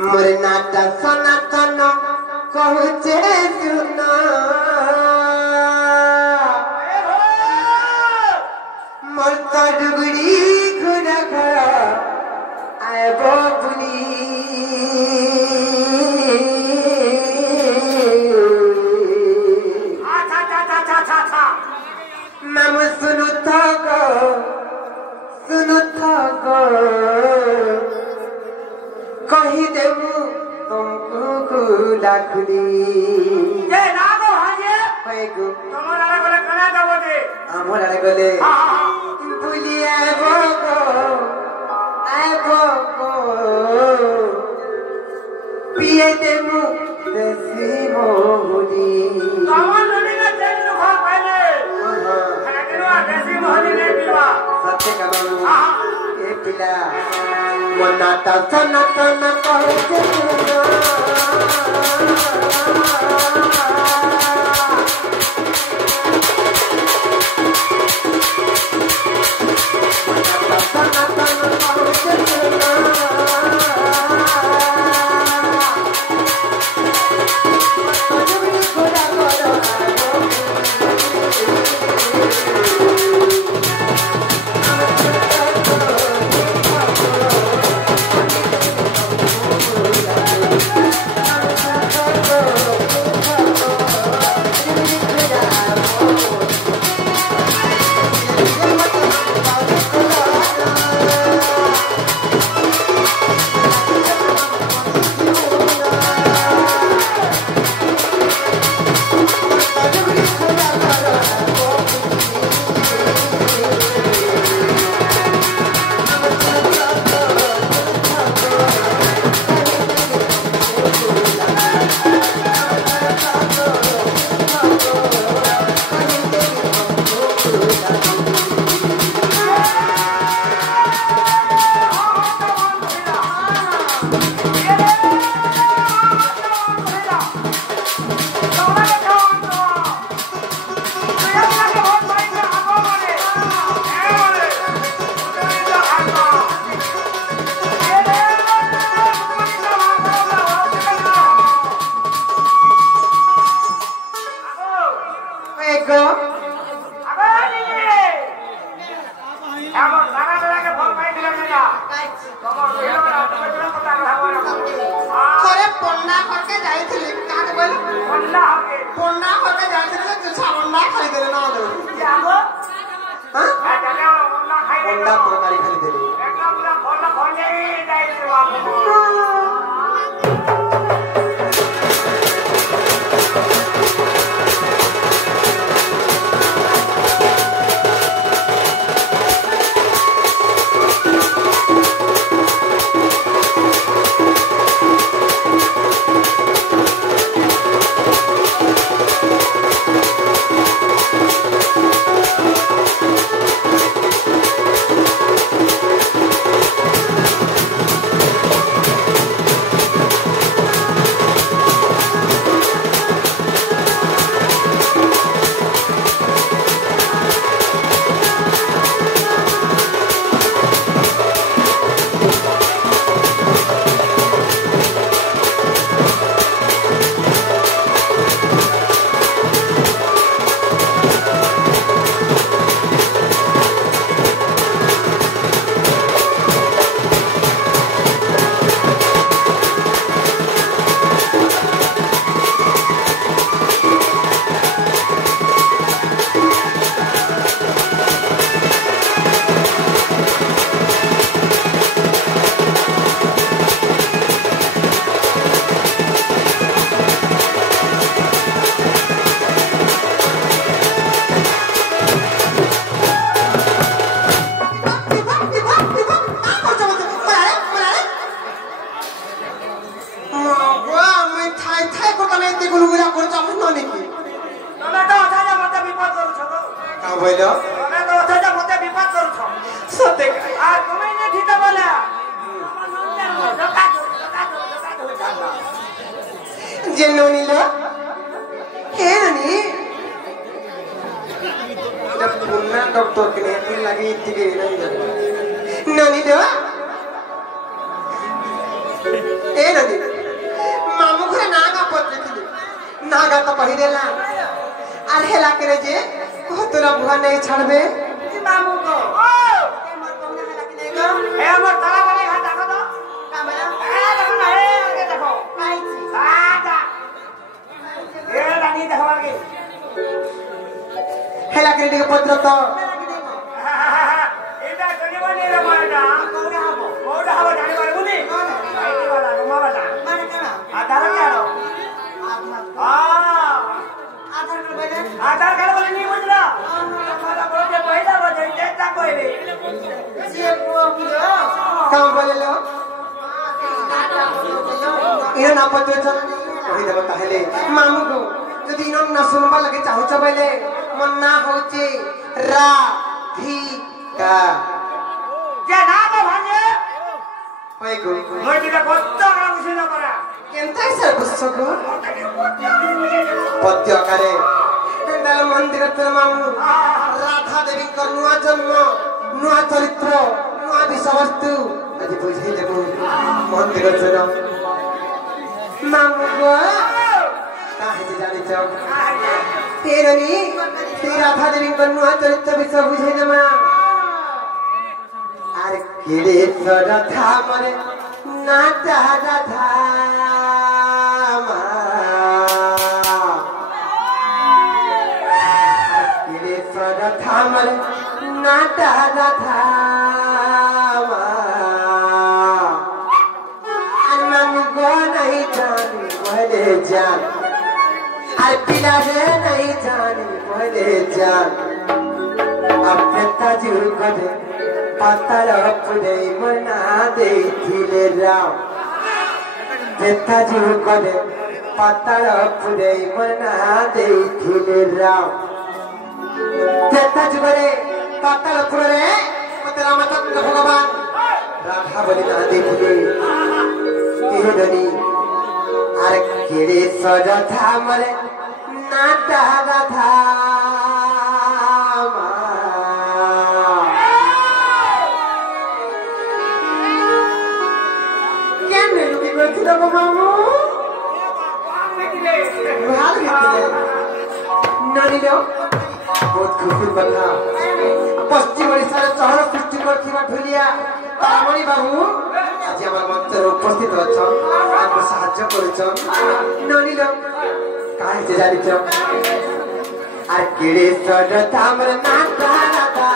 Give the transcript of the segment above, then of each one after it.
मोरे नाटा सनातन कहचे सुना मोर तो डुगड़ी घुरा घरा आए बुली मामू सुनु थको कही देबू तुमको डाकुली ये नागो हाजे कहेगो तमरा गले कना जाबो दे हमरा गले हां बुली आबो गो पिए देबू देसी मोहरी तमन नदी ना चेंज हो पहले हां केवा देसी मोहरी ने पीवा सत्य करो हां ए पिला मनाता सनातन कहचे doktor kena lagi 3 nani dah ಏನದಿ ಮಾಮುಘರ ನಾಗ ಪತ್ರಿಕಿದೆ ನಾಗ तो पहिरेला আর হেলা করে যে তোরা বুয়া नहीं ছাড়বে मामू को ए हमर ताला करे हाथ देखो तो कामला ए देखो ना ए आगे देखो आजा ए रानी देखो आगे हेला करे के पत्र तो এটা কনিবানি রে মানা কোডা হবো জানি পারে বুনি আইটি वाला রুমা वाला মানে কেন আধার কার্ড आधार कार्ड वाले नहीं बुझ रहा हमारा बोल के पहला बजे जेता कोई भी ये काम बोले लो ये ना पत्र चल कहि देबो ताहले मामू को যদি ইন না শুনবা লাগে চাহুছ বলে মন না হচ্ছে রাধিকা যে না তো ভাঙে হই গো মই দিলে কত টাকা বুঝি না পারা কেনতাই স্যার বুঝছো গো পদ্য আকারে কেন্দাল মন্দির তোর মামু রাধা দেবীর নূয়া জন্ম নূয়া চরিত্র নূয়া বিষয়বস্তু আজ বুঝাই দেব মন্দির তোর মামু গো কাহিনী জানিছ তেরনি সেই রাধা দেবীর নূয়া চরিত্র বিষয় বুঝাই দেবা আর কেড়ে রাধা মানে না রাধা थामर नाटा राधा अनम गो नहीं जानी बोले जान अरे पिला रे नहीं जानी बोले जान अब ताजू गदे पत्थर पुरे मना दे थिले राम ताजू गदे पत्थर पुरे मना दे थिले राम तेता जुगरे पाताल पुरे मते रामचंद्र भगवान राधा बलि ना देखले एहदनी आर केरे सजा था मरे नाटा राधा क्या मेलू की गति रो मामू भाल गतिले नानी रो बहुत खुशी बता पश्चिम ओडिशा सहर सृष्टि करथिबा ढोलिया तामणी बाबू आज हमर मंच उपस्थित अछ हमको सहाय्य करछ ननिलो काहे जे जानिछ आ केड़े सड तामर नाटा राधा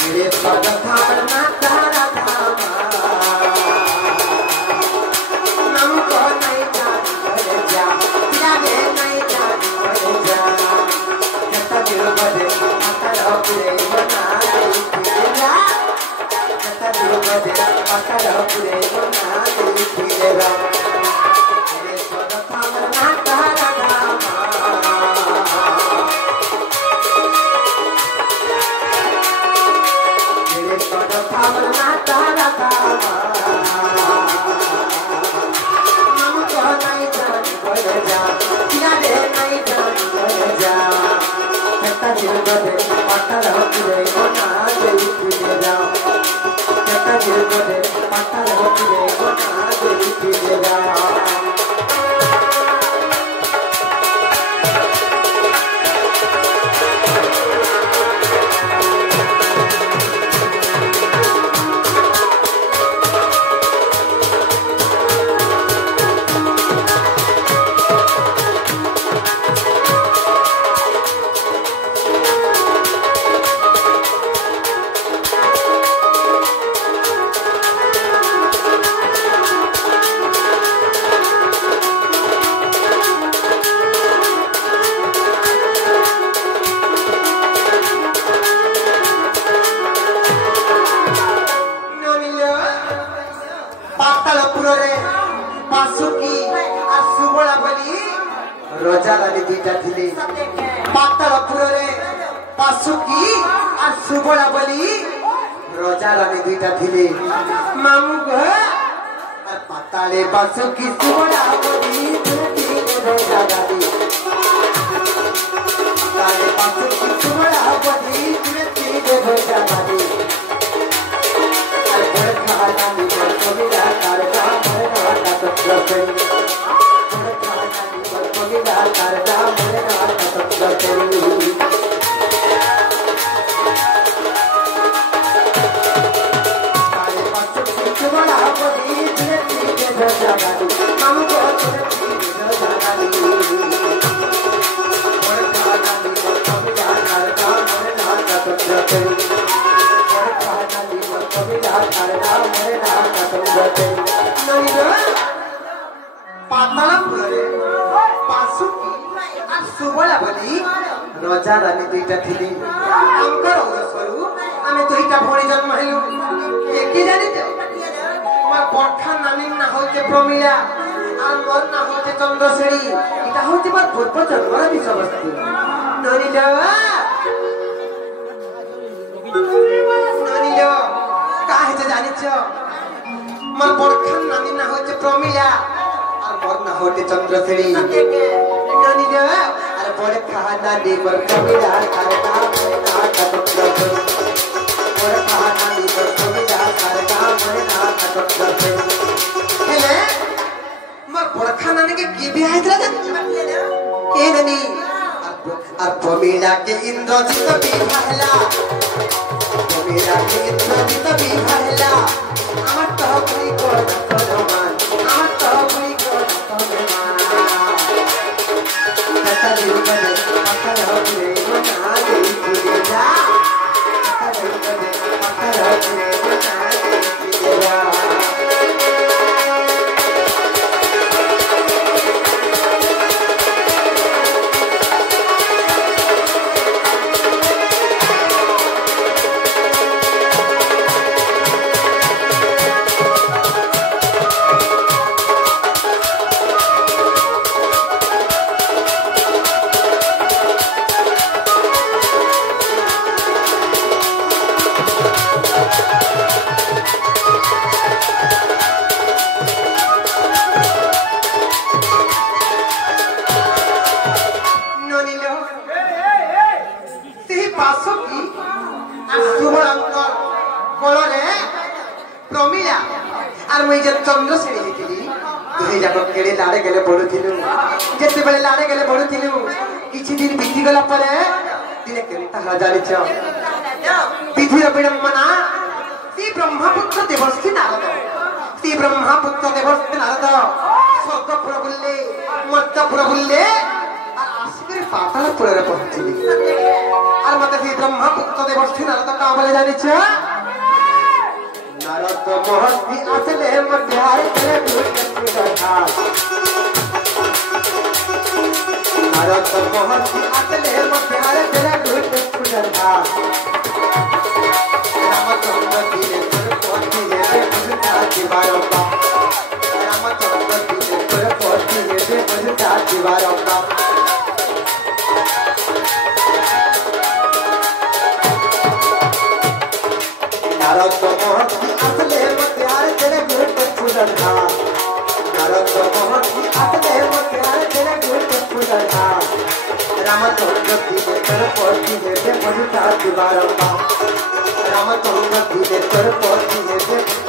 केड़े सड तामर नाटा रजा रानी दुईटा थिले पातालपुरे पासुकी और सुबला बली रजा रानी दुईटा थिले मामू गो और पाताले पासुकी सुबला बली रजा रानी तारे पास तुम्हारा बड़ी तुरंती दे हो जानी अरे बड़े खाना नी पर कोमिला तारका मरना का तत्व बड़े खाना नी पर कोमिला तारका मरना का तत्व तारे पास तुम्हारा बड़ी तुरंती दे हो जानी हमको तुरंती दे हो जानी रजा रानी दुईटा थी आम दुईटा भणी जन्म हेलु कि जानी बर्खा नानी ना होचे प्रमिला और मोर ना होचे चंद्रश्रेणी इटा होचे मोर पूर्व जन्मर विषय वस्तु ननी काहे जानिछ मोर बर्खा नानी ना होचे प्रमिला और मोर ना होचे चंद्रश्रेणी ननी अरे बड़े खाना दी मोर प्रमिला करता मरना का तत्व बड़े खाना दी मोर प्रमिला करता मरना का तत्व हेले मोर बर्खा नानी के की भी आइतरा के ननी और प्रमिला के इंद्रजित भी कहला प्रमिला के इंद्रजित भी कहला আমার তো বুই কোন করমান আমার তো বুই কোন করমান কথা দিবনে কথা হবে মনা দেই দিলা কথা দিবনে কথা হবে মনা দেই দিলা पृथ्वी विडम्बना श्री ब्रह्मपुत्र देवर्षि नारद श्री ब्रह्मपुत्र देवर्षि नारद स्वर्गपुर बुल्ले मर्त्यपुर बुल्ले और आसिकर पातालपुर रे पहुंचली और मते श्री ब्रह्मपुत्र देवर्षि नारद का बोले जानिछ नारद महर्षि आसले मध्यार करे भूत कथा नारद महर्षि आसले मध्यार करे भूत कथा रामचंद्र दिने पर पहुंची है बुझता दीवारों का रामचंद्र दिने पर पहुंची है बुझता दीवारों का नारद महर्षि असले मध्यार तेरे भूत फुलधा नारद महर्षि असले मध्यार तेरे भूत फुलधा रामचंद्र दिने पर पहुंची है बुझता दीवारों का रामचंद्र दिने पर पहुंची है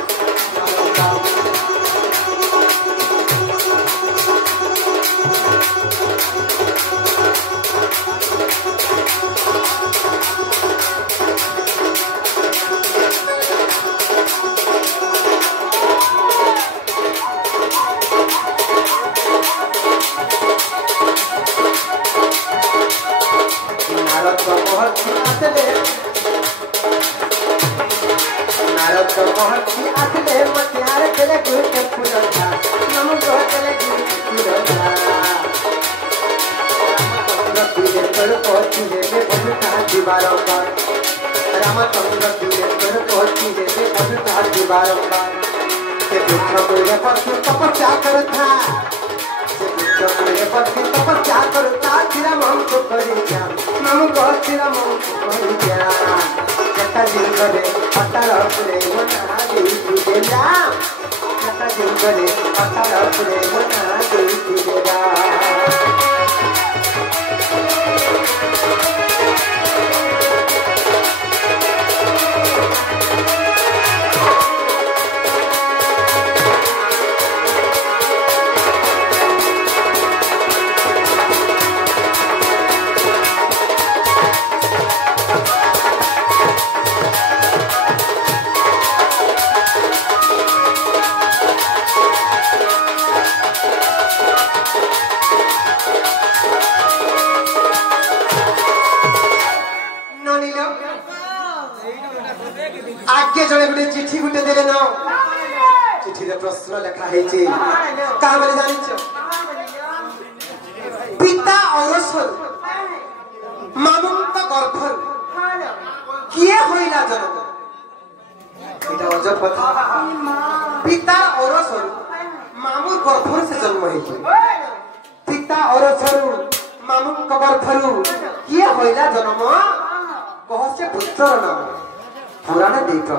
महर्षि आसले मध्यार तेरे भूत फुलधा नमो तेरे भूत फुलधा रामचंद्र दिने पर पहुंची है बुझता दीवारों का रामचंद्र दिने पर पहुंची है बुझता दीवारों का से दुख मेरे पर तपस्या करता से दुख मेरे पर तपस्या करता तेरा मन को करी जा नमो तेरा मन को करी जा कथा दिन करे पता रखले मना देई दिला कथा दिन करे पता रखले मना देई दिला ननिलो आगे जने गुटे चिट्ठी गुटे देले न चिट्ठी रे प्रश्न लिखा है छी का बोले जानि छ पिता औरसर मामुंका गर्भर किए होइला जन्म এটা অজব কথা পিতা औरसर मामुर गर्भर से जन्म हेछि पिता औरसर मामुर गर्भर किए होइला जन्म कहसे पुत्र नाम पुराण देख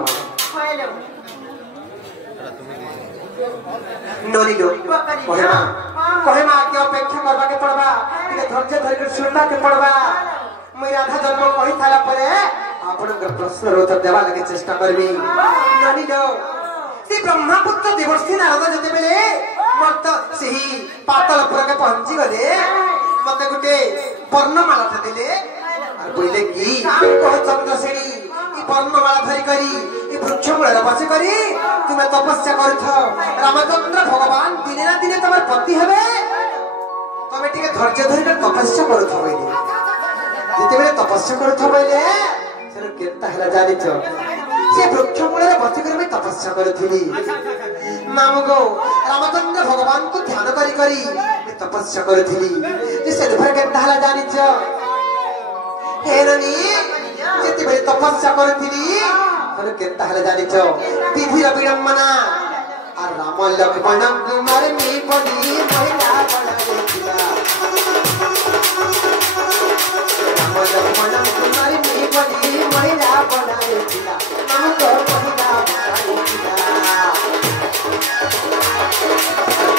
ननिलो कहमा के अपेक्षा करबा के पड़बा के धैर्य धरि के सुनबा के पड़बा मैं राधा जन्म कहि थाला परे आपण प्रश्न उत्तर देवा लगे चेष्टा करबी ननिलो से ब्रह्मपुत्र देवर्षि नारद जते बेले मत सही पातल पुर के पहुंची गले मते गुटे वर्णमाला देले और बोले की कह चंद्रसेनी ई वर्णमाला धरि करी ई वृक्ष मूल बसी करी तुमे तपस्या करथ रामचंद्र भगवान दिने ना दिने तमर पति हेबे तमे टिके धैर्य धरि के तपस्या करथ होइले जते बेले तपस्या करथ होइले से केता हला जानि छ से वृक्ष मूल बसी कर मैं तपस्या करथिली मामू गो रामचंद्र भगवान को ध्यान करी करी मैं तपस्या करथिली जे से भर केता हला जानि छ हे ननी जते बेले तपस्या करथिली तने केता हला जानि छ विधि विडम्बना आ राम लक्ष्मण कुमार मी पडी महिला बना देखिला राम लक्ष्मण कुमार मी पडी महिला बना देखिला हमको महिला बना देखिला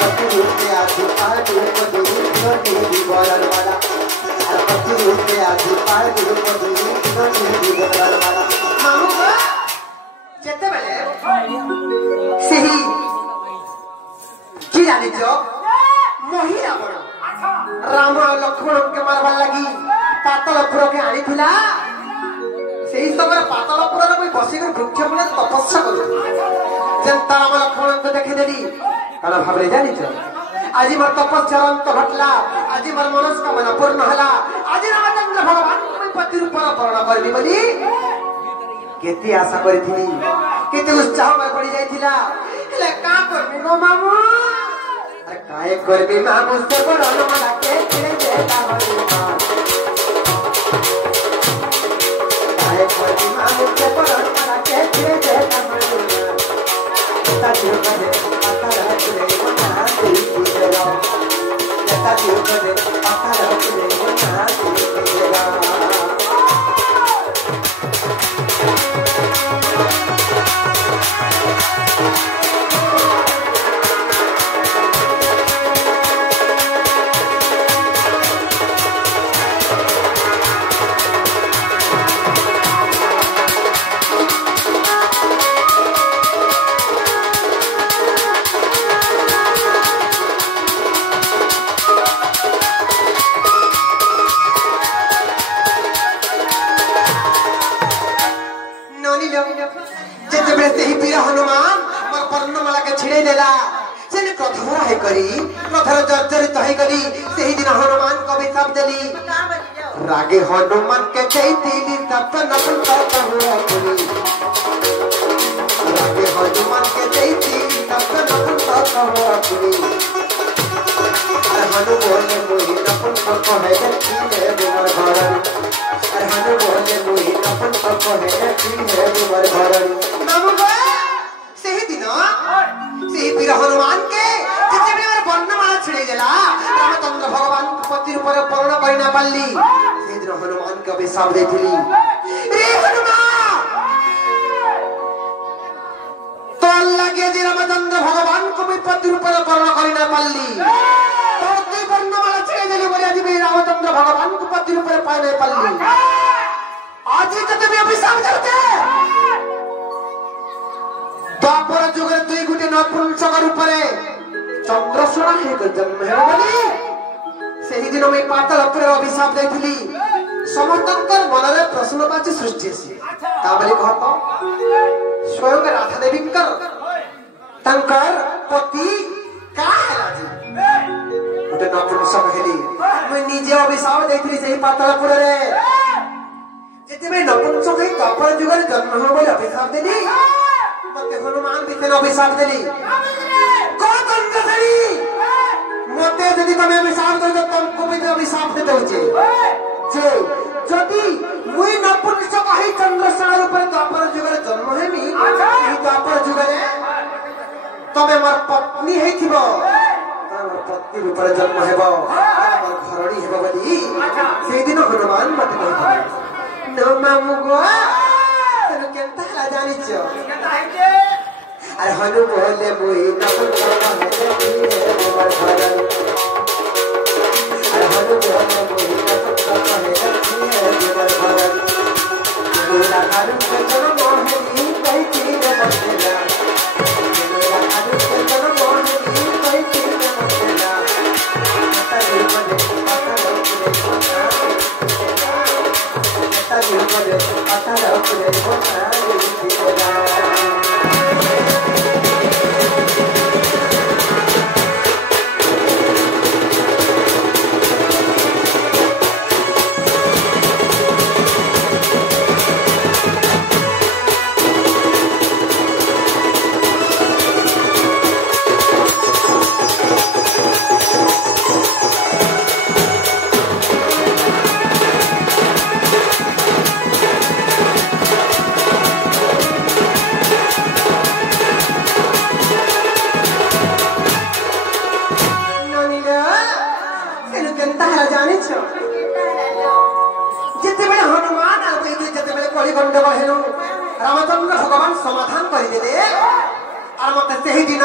पति रूप में आदि पार रूप दूर नहीं बोलर वाला पति रूप में आदि पार रूप दूर नहीं बोलर वाला हमको जते बेले सही की जानि जो महिला बड़ राम लक्ष्मण के मारबार लगी पातलपुर के आनी थिला सेही समय पातलपुर रे बसी कर वृक्ष मूले तपस्या करू जनता राम लक्ष्मण को देखे देली कण भाबरे जानि छ आज मोर तपस्या अंत घटला आज मोर मनस्कामना पूर्ण हला आज रामचंद्र भगवान को पति रूप वर्ण करबी बोली केती आशा करिथिली केते उत्साह में पड़ी जाइथिला ले का करबी गो मामू अरे काय करबी मामू से बड़ मन के चिड़े देता होई काय करबी मामू से बड़ मन के चिड़े देता होई ता दियो करे आता रहले मना दिल दिला ता दियो करे आता रहले मना दिल दिला रागे हनुमान के चैतीली तब नपन करता हुआ कोई रागे हनुमान के चैतीली तब नपन करता हुआ कोई अरे हनु बोले मोही नपन करता है की है बुमर भरन अरे हनु बोले मोही नपन करता है की है बुमर भरन नमो सही दिन सही वीर हनुमान के जिते भी मेरे वर्णमाला छिड़े देला रामचंद्र भगवान पति रूप में पूर्ण परिणा पाली हनुमान के अभिशाप देथिली रे हनुमान तो अल्लाह के जे रामचंद्र भगवान को भी पति रूप में वर्ण करिना पाली तो ते वर्णमाला छेड़े देले बोले आज भी रामचंद्र भगवान को पति रूप में पाए नहीं पाली आज तो ते अभिशाप देते द्वापर जुग रे दुई गुटे नपुंसक रूप में चंद्रसेना हे जन्म है बोली सही दिन में पातालपुर अभिशाप देथिली समस्तंकर मन रे प्रश्नवाची सृष्टि सी ताबले कहत स्वयं राधा देवीकर तंकर पति का हैला जी उते नपुंसक हेली मैं निजे अभिशाप देथिली सही पातालपुर रे जिते नपुंसक है द्वापर जुग में जन्म हो बोले अभिशाप देली मते हनुमान भी तेरे अभिशाप देली को चंद्रसेनी मते यदि तुम अभिशाप दो तो तुमको भी अभिशाप देते हो जे जदि मुई नपुंसक है चंद्रसेन ऊपर द्वापर जुग में जन्म हेमी ई द्वापर जुग में तमे मोर पत्नी है थिबो मोर पत्नी ऊपर जन्म हेबो मोर घरणी हेबो बोली से दिन हनुमान मते कहथि न मामु गो तने केनता ला जानि छ केनता है जे अरे हनु बोले मुई नपुंसक है मोर घरणी अरे हनु बोले मुई नपुंसक है मोर घरणी मेरा कारू के जन्म हेमी कहती रे बसेला रामचंद्र भगवान समाधान कर देले और मत से ही दिन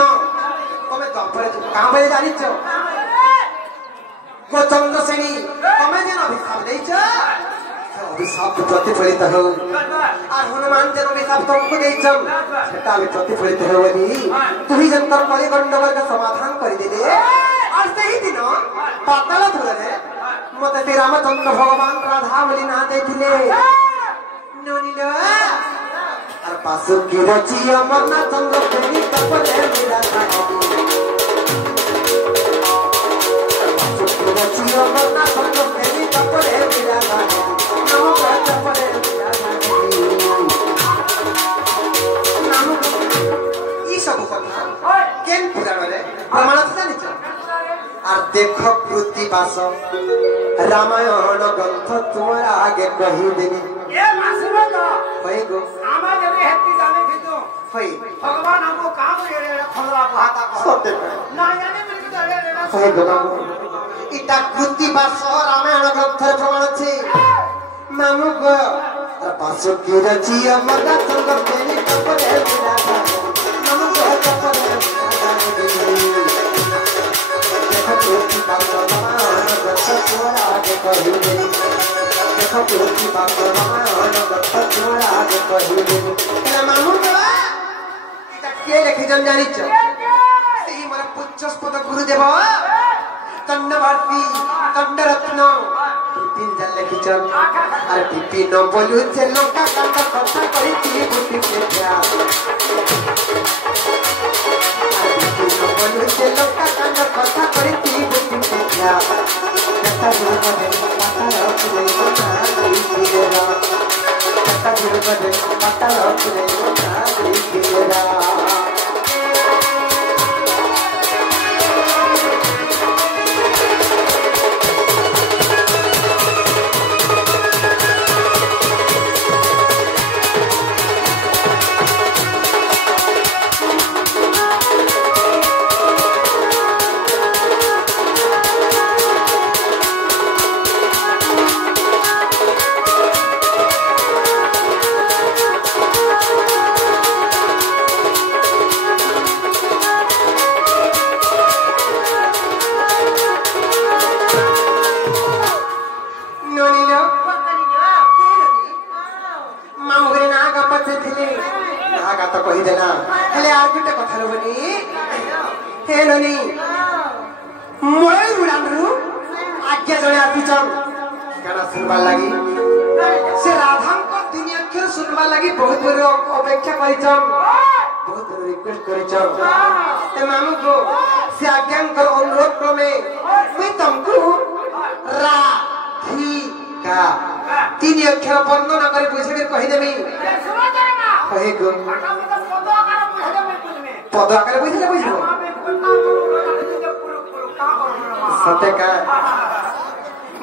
तमे द्वापर काम बे जानि छ को चंद्रसेनी तमे जेन अभिशाप देई छ अभिशाप प्रतिफलित हो और हनुमान जेन अभिशाप तुमको देई छ सेटा भी प्रतिफलित हो बोली तू ही जन कर कलि गंडगोल का समाधान कर देले और से ही दिन पाताल धुले मत से रामचंद्र भगवान राधा बोली ना देखिले नोनिलो और पासु की रची अमरना चंद्र प्रेमी तपले मेरा साथी पासु की रची अमरना चंद्र प्रेमी तपले मेरा साथी नमो तपले मेरा साथी नमो ई सब कथा केन पुराण रे प्रमाण था नहीं और देखो कृतिवास रामायण ग्रंथ तुम्हारा आगे कही देनी ये मासुरो तो होई गो आमा जने हेती जाने थितो होई भगवान हमको काम रे खलरा भाता को सत्य ना जाने मिल के रे होई गो बाबू इटा कृतिवास रामायण ग्रंथ प्रमाण छे मामु गो और पासो की रची अमर संग प्रेमी तपले मेरा मामु गो तपले देखो कृतिवास रामायण ग्रंथ तुम्हारा आगे कही देनी देखो की बात रामायण ग्रंथ तुम्हारा आगे कही देनी ना मामू बाबा इटा के लिखि जन जानि छ सेही मोर पुच्छस्पद गुरुदेव तन्नवार्ती तन्नरत्न बिपिन जन लिखि छ अरे बिपिन बोलु से लंका कांड कथा कहि ती बुद्धि के प्यार बिपिन बोलु से लंका कांड कथा कहि ती बुद्धि के प्यार कथा गुरु बने कथा रखले कथा देखेरा कथा गुरु बने कथा रखले कथा देखेरा तीन अक्षर वर्णना कर कहे को पद आकार बुझले बुझबो सत्य का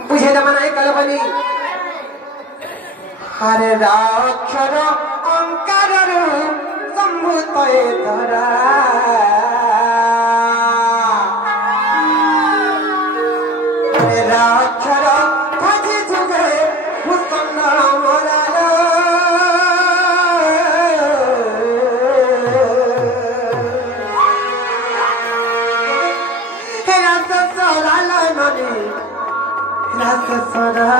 बुझे न मनाई कल बनी हरे राक्षर अंकार संभूत धरा हरे राक्षर भजी जुगे मुस्तन मोराल हे रास सोराल ननी रास सोरा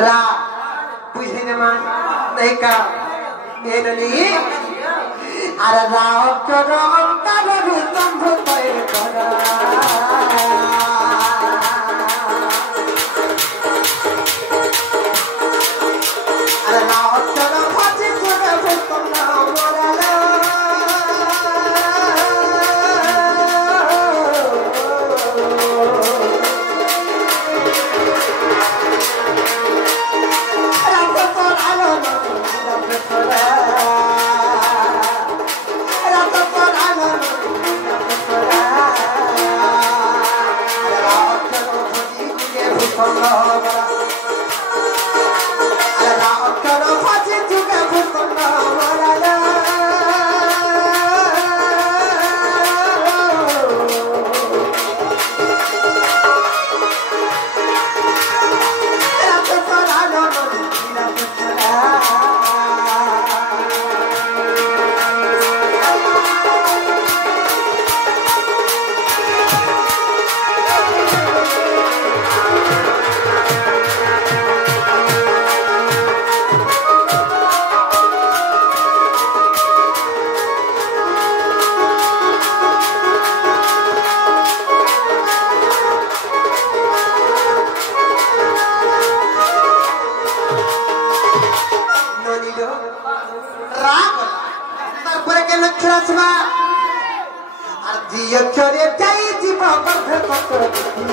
रा बुझे न मान नहीं का ये ननी अरे राव चलो अंतर रूपम भूतय करा अरे राव चलो फाजी जुगे भूतम ना मोराला अक्षरे जाई जीव बंध पत्र